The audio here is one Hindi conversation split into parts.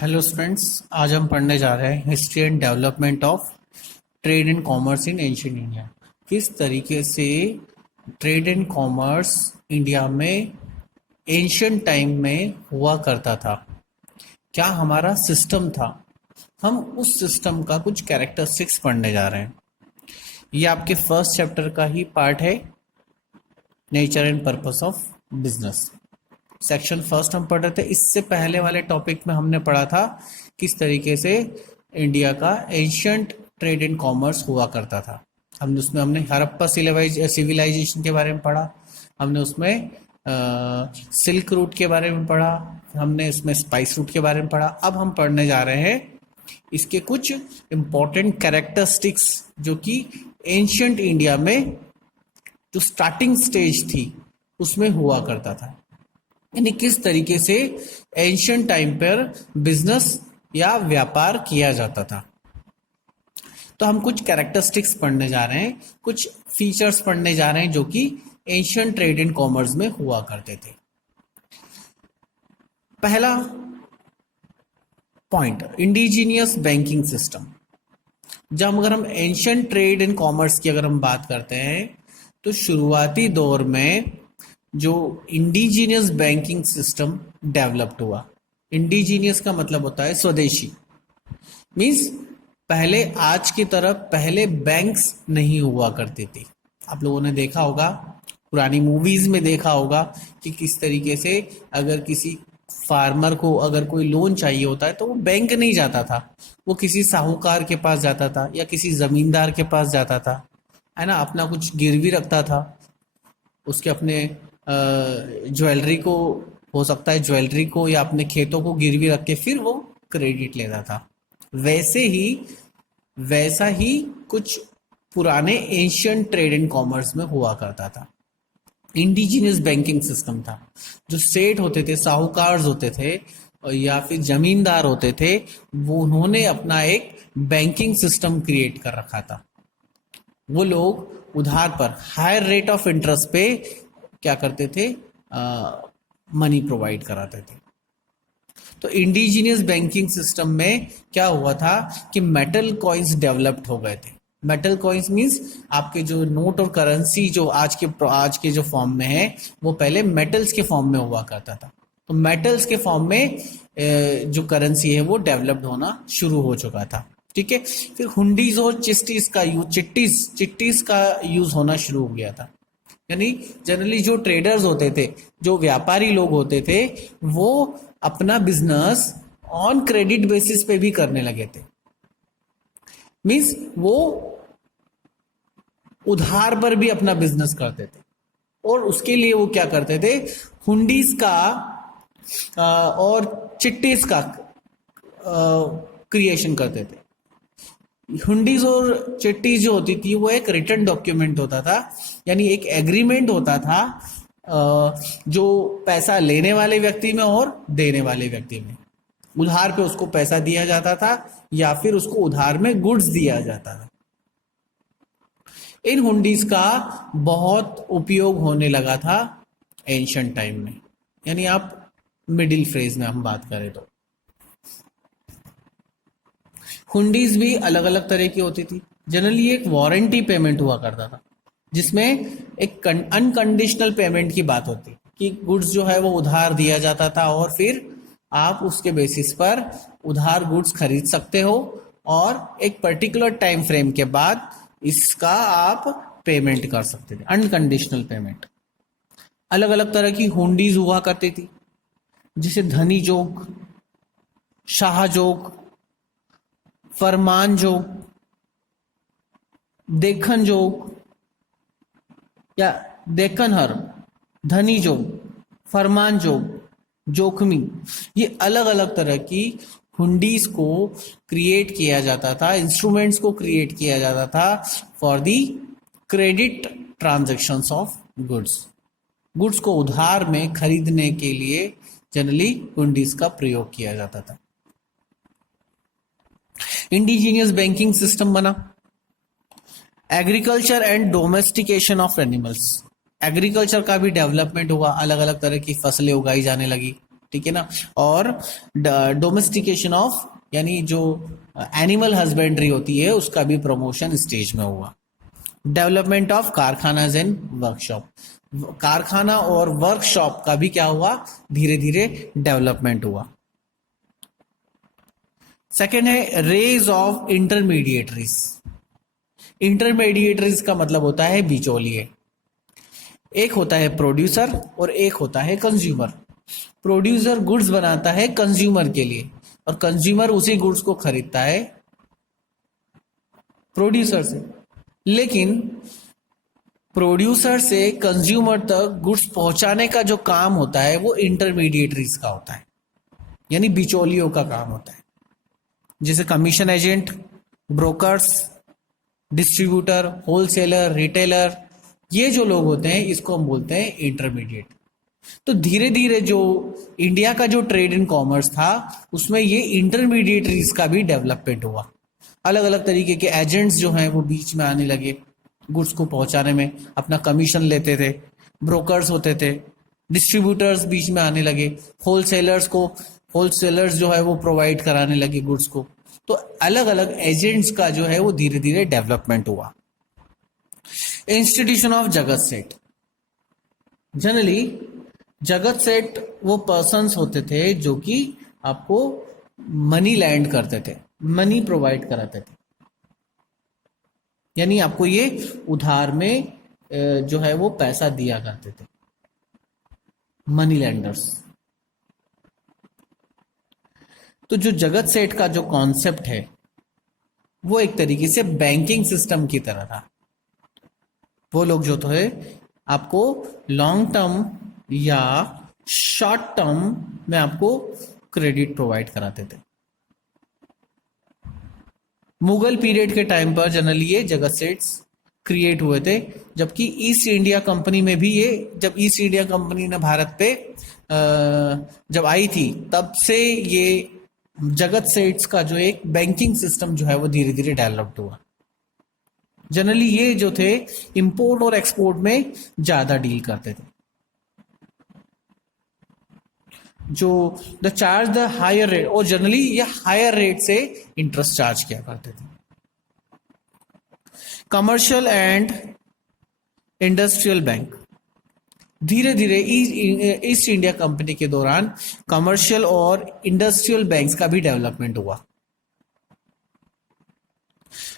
हेलो स्टूडेंट्स, आज हम पढ़ने जा रहे हैं history and development of trade and commerce in ancient India. किस तरीके से ट्रेड एंड कॉमर्स इंडिया में एंशियंट टाइम में हुआ करता था, क्या हमारा सिस्टम था। हम उस सिस्टम का कुछ कैरेक्टरिस्टिक्स पढ़ने जा रहे हैं। ये आपके फर्स्ट चैप्टर का ही पार्ट है, nature and purpose of business. Section first हम पढ़ रहे थे। इससे पहले वाले टॉपिक में हमने पढ़ा था किस तरीके से इंडिया का एंशियंट ट्रेड एंड कॉमर्स हुआ करता था। हमने हड़प्पा सिविलाइजेशन के बारे में पढ़ा, हमने उसमें सिल्क रूट के बारे में पढ़ा, हमने उसमें स्पाइस रूट के बारे में पढ़ा। अब हम पढ़ने जा रहे हैं इसके कुछ इंपॉर्टेंट कैरेक्टरिस्टिक्स जो कि एंशियंट इंडिया में जो स्टार्टिंग स्टेज थी उसमें हुआ करता था, यानी किस तरीके से एंशियंट टाइम पर बिजनेस या व्यापार किया जाता था। तो हम कुछ कैरेक्टरिस्टिक्स पढ़ने जा रहे हैं, कुछ फीचर्स पढ़ने जा रहे हैं जो कि एंशियंट ट्रेड एंड कॉमर्स में हुआ करते थे। पहला पॉइंट, इंडिजीनियस बैंकिंग सिस्टम। जब अगर हम एंशियंट ट्रेड एंड कॉमर्स की अगर हम बात करते हैं तो शुरुआती दौर में जो इंडिजीनियस बैंकिंग सिस्टम डेवलप्ड हुआ। इंडिजीनियस का मतलब होता है स्वदेशी, मींस पहले आज की तरह पहले बैंक्स नहीं हुआ करती थी। आप लोगों ने देखा होगा, पुरानी मूवीज में देखा होगा कि किस तरीके से अगर किसी फार्मर को अगर कोई लोन चाहिए होता है तो वो बैंक नहीं जाता था, वो किसी साहूकार के पास जाता था या किसी जमींदार के पास जाता था, है ना। अपना कुछ गिरवी रखता था, उसके अपने ज्वेलरी को, हो सकता है ज्वेलरी को या अपने खेतों को गिरवी रख के फिर वो क्रेडिट लेता था। वैसा ही कुछ पुराने एंशियंट ट्रेड एंड कॉमर्स में हुआ करता था। इंडिजिनियस बैंकिंग सिस्टम था। जो सेठ होते थे, साहूकार होते थे या फिर जमींदार होते थे, वो उन्होंने अपना एक बैंकिंग सिस्टम क्रिएट कर रखा था। वो लोग उधार पर हायर रेट ऑफ इंटरेस्ट पे क्या करते थे, मनी प्रोवाइड कराते थे। तो इंडिजीनियस बैंकिंग सिस्टम में क्या हुआ था कि मेटल कॉइन्स डेवलप्ड हो गए थे। मेटल कॉइन्स मींस आपके जो नोट और करेंसी जो आज के जो फॉर्म में है वो पहले मेटल्स के फॉर्म में हुआ करता था। तो मेटल्स के फॉर्म में जो करेंसी है वो डेवलप्ड होना शुरू हो चुका था। ठीक है, फिर हुंडीज और चिट्टीज का यूज होना शुरू हो गया था। यानी जनरली जो ट्रेडर्स होते थे, जो व्यापारी लोग होते थे, वो अपना बिजनेस ऑन क्रेडिट बेसिस पे भी करने लगे थे। मींस वो उधार पर भी अपना बिजनेस करते थे और उसके लिए वो क्या करते थे, हुंडीज का और चिट्टीज का क्रिएशन करते थे। हुंडीज और चिट्टीज जो होती थी वो एक रिटर्न डॉक्यूमेंट होता था, यानी एक एग्रीमेंट होता था जो पैसा लेने वाले व्यक्ति में और देने वाले व्यक्ति में। उधार पे उसको पैसा दिया जाता था या फिर उसको उधार में गुड्स दिया जाता था। इन हुंडीज का बहुत उपयोग होने लगा था एंशियंट टाइम में। यानी आप मिडिल फ्रेज में हम बात करें तो हुंडीज भी अलग अलग तरह की होती थी। जनरली एक वारंटी पेमेंट हुआ करता था जिसमें एक अनकंडीशनल पेमेंट की बात होती कि गुड्स जो है वो उधार दिया जाता था और फिर आप उसके बेसिस पर उधार गुड्स खरीद सकते हो और एक पर्टिकुलर टाइम फ्रेम के बाद इसका आप पेमेंट कर सकते थे, अनकंडीशनल पेमेंट। अलग अलग तरह की हुंडीज हुआ करती थी, जैसे धनी जोग, शाह जोग, फरमान जोग, देखन जोग या देखन हर, धनी जोग, फरमान जोग, जोखमी, ये अलग अलग तरह की हुंडीज को क्रिएट किया जाता था, इंस्ट्रूमेंट्स को क्रिएट किया जाता था for the credit transactions of goods को उधार में खरीदने के लिए जनरली हुंडीज का प्रयोग किया जाता था। इंडिजीनियस बैंकिंग सिस्टम बना। Agriculture and domestication of animals, agriculture का भी डेवलपमेंट हुआ, अलग अलग तरह की फसलें उगाई जाने लगी। ठीक है ना। और डोमेस्टिकेशन ऑफ, यानी जो एनिमल हस्बेंड्री होती है उसका भी प्रमोशन स्टेज में हुआ। डेवलपमेंट ऑफ कारखानाज एंड वर्कशॉप, कारखाना और वर्कशॉप का भी क्या हुआ, धीरे धीरे डेवलपमेंट हुआ। सेकेंड है रेज ऑफ इंटरमीडिएटरीज। इंटरमीडिएटरीज का मतलब होता है बिचौलिए। एक होता है प्रोड्यूसर और एक होता है कंज्यूमर। प्रोड्यूसर गुड्स बनाता है कंज्यूमर के लिए और कंज्यूमर उसी गुड्स को खरीदता है प्रोड्यूसर से। लेकिन प्रोड्यूसर से कंज्यूमर तक गुड्स पहुंचाने का जो काम होता है वो इंटरमीडिएटरीज का होता है, यानी बिचौलियों का काम होता है, जैसे commission agent, brokers, distributor, wholesaler, retailer, ये जो लोग होते हैं इसको हम बोलते हैं इंटरमीडिएट। तो धीरे धीरे जो इंडिया का जो ट्रेड एंड कॉमर्स था उसमें ये इंटरमीडिएटरीज का भी डेवलपमेंट हुआ। अलग अलग तरीके के एजेंट्स जो हैं वो बीच में आने लगे, गुड्स को पहुंचाने में अपना कमीशन लेते थे। ब्रोकर्स होते थे, डिस्ट्रीब्यूटर्स बीच में आने लगे, होलसेलर्स जो है वो प्रोवाइड कराने लगे गुड्स को। तो अलग अलग एजेंट्स का जो है वो धीरे धीरे डेवलपमेंट हुआ। इंस्टीट्यूशन ऑफ जगत सेठ। जनरली जगत सेठ वो पर्सन्स होते थे जो कि आपको मनी लैंड करते थे, मनी प्रोवाइड कराते थे, यानी आपको ये उधार में जो है वो पैसा दिया करते थे, मनी लैंडर्स। तो जो जगत सेठ का जो कॉन्सेप्ट है वो एक तरीके से बैंकिंग सिस्टम की तरह था। वो लोग जो थे आपको लॉन्ग टर्म या शॉर्ट टर्म में आपको क्रेडिट प्रोवाइड कराते थे। मुगल पीरियड के टाइम पर जनरली ये जगत सेट्स क्रिएट हुए थे, जबकि ईस्ट इंडिया कंपनी में भी ये, जब ईस्ट इंडिया कंपनी ने भारत पे जब आई थी तब से ये जगत सेट्स का जो एक बैंकिंग सिस्टम जो है वो धीरे धीरे डेवलप्ड हुआ। जनरली ये जो थे इंपोर्ट और एक्सपोर्ट में ज्यादा डील करते थे, जो the charge the higher rate, और जनरली ये हायर रेट से इंटरेस्ट चार्ज किया करते थे। कमर्शियल एंड इंडस्ट्रियल बैंक, धीरे धीरे ईस्ट इंडिया कंपनी के दौरान कमर्शियल और इंडस्ट्रियल बैंक्स का भी डेवलपमेंट हुआ।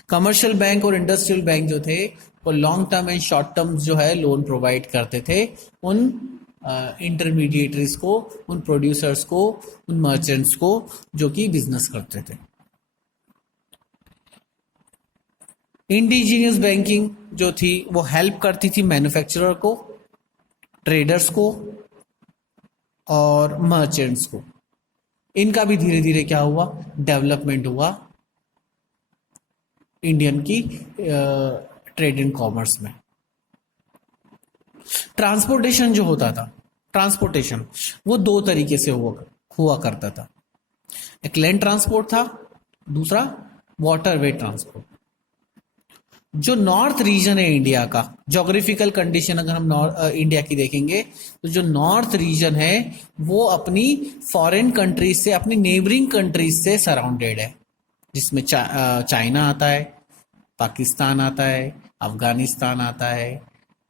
कमर्शियल बैंक और इंडस्ट्रियल बैंक जो थे वो long term and short term जो है लोन प्रोवाइड करते थे उन इंटरमीडिएटरीज को, उन प्रोड्यूसर्स को, उन मर्चेंट्स को जो कि बिजनेस करते थे। इंडिजीनियस बैंकिंग जो थी वो हेल्प करती थी मैन्युफैक्चरर को, ट्रेडर्स को और मर्चेंट्स को। इनका भी धीरे धीरे क्या हुआ, डेवलपमेंट हुआ इंडियन की ट्रेड एंड कॉमर्स में। ट्रांसपोर्टेशन जो होता था, ट्रांसपोर्टेशन वो दो तरीके से हुआ करता था। एक लैंड ट्रांसपोर्ट था, दूसरा वाटरवे ट्रांसपोर्ट। जो नॉर्थ रीजन है इंडिया का, ज्योग्राफिकल कंडीशन अगर हम इंडिया की देखेंगे तो जो नॉर्थ रीजन है वो अपनी फॉरेन कंट्रीज से, अपनी नेबरिंग कंट्रीज से सराउंडेड है, जिसमें चाइना आता है, पाकिस्तान आता है, अफगानिस्तान आता है,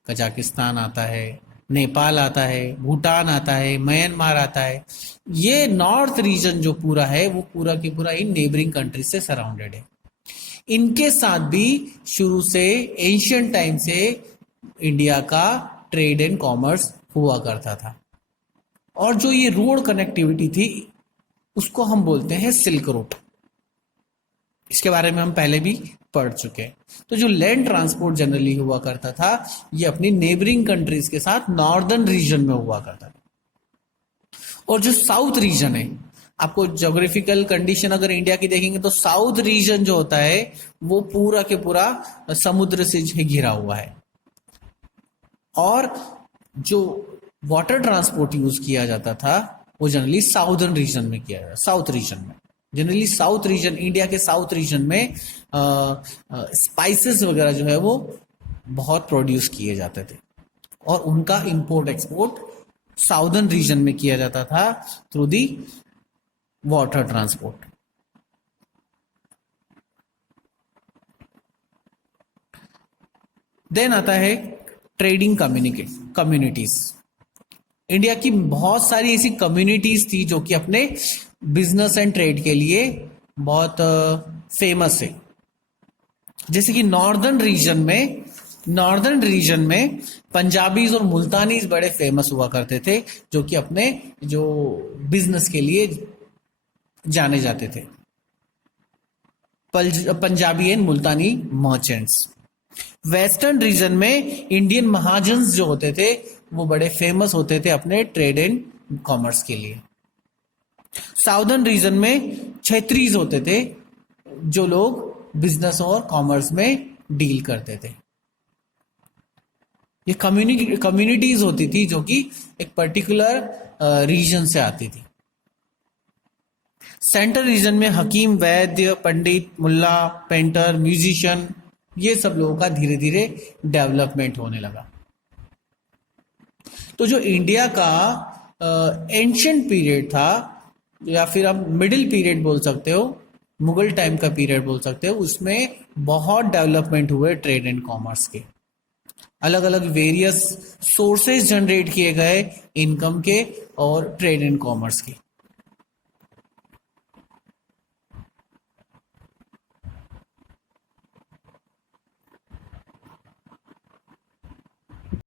कजाकिस्तान आता है, नेपाल आता है, भूटान आता है, म्यांमार आता है। ये नॉर्थ रीजन जो पूरा है वो पूरा की पूरा इन नेबरिंग कंट्रीज से सराउंडेड है। इनके साथ भी शुरू से एंशियंट टाइम से इंडिया का ट्रेड एंड कॉमर्स हुआ करता था। और जो ये रोड कनेक्टिविटी थी उसको हम बोलते हैं सिल्क रूट। इसके बारे में हम पहले भी पढ़ चुके हैं। तो जो लैंड ट्रांसपोर्ट जनरली हुआ करता था ये अपनी नेबरिंग कंट्रीज के साथ नॉर्दर्न रीजन में हुआ करता था। और जो साउथ रीजन है, आपको ज्योग्राफिकल कंडीशन अगर इंडिया की देखेंगे तो साउथ रीजन जो होता है वो पूरा के पूरा समुद्र से घिरा हुआ है। और जो वाटर ट्रांसपोर्ट यूज किया जाता था वो जनरली साउदर्न रीजन में किया जाता, साउथ रीजन में। जनरली साउथ रीजन, इंडिया के साउथ रीजन में स्पाइसेस वगैरह जो है वो बहुत प्रोड्यूस किए जाते थे और उनका इंपोर्ट एक्सपोर्ट साउदर्न रीजन में किया जाता था through the water transport. Then आता है ट्रेडिंग कम्युनिटीज। इंडिया की बहुत सारी ऐसी कम्युनिटीज थी जो कि अपने बिजनेस एंड ट्रेड के लिए बहुत फेमस है। जैसे कि नॉर्दर्न रीजन में पंजाबीज और मुल्तानीज बड़े फेमस हुआ करते थे, जो कि अपने जो बिजनेस के लिए जाने जाते थे, Punjabi and Multani merchants. Western region में इंडियन महाजन्स जो होते थे वो बड़े फेमस होते थे अपने ट्रेड एंड कॉमर्स के लिए। साउदर्न रीजन में क्षेत्रीज होते थे जो लोग बिजनेस और कॉमर्स में डील करते थे। ये कम्युनिटीज होती थी जो कि एक पर्टिकुलर रीजन से आती थी। सेंट्रल रीजन में हकीम, वैद्य, पंडित, मुल्ला, पेंटर, म्यूजिशियन, ये सब लोगों का धीरे धीरे डेवलपमेंट होने लगा। तो जो इंडिया का एंशिएंट पीरियड था, या फिर आप मिडिल पीरियड बोल सकते हो, मुगल टाइम का पीरियड बोल सकते हो, उसमें बहुत डेवलपमेंट हुए ट्रेड एंड कॉमर्स के। अलग अलग वेरियस सोर्सेज जनरेट किए गए इनकम के और ट्रेड एंड कॉमर्स के।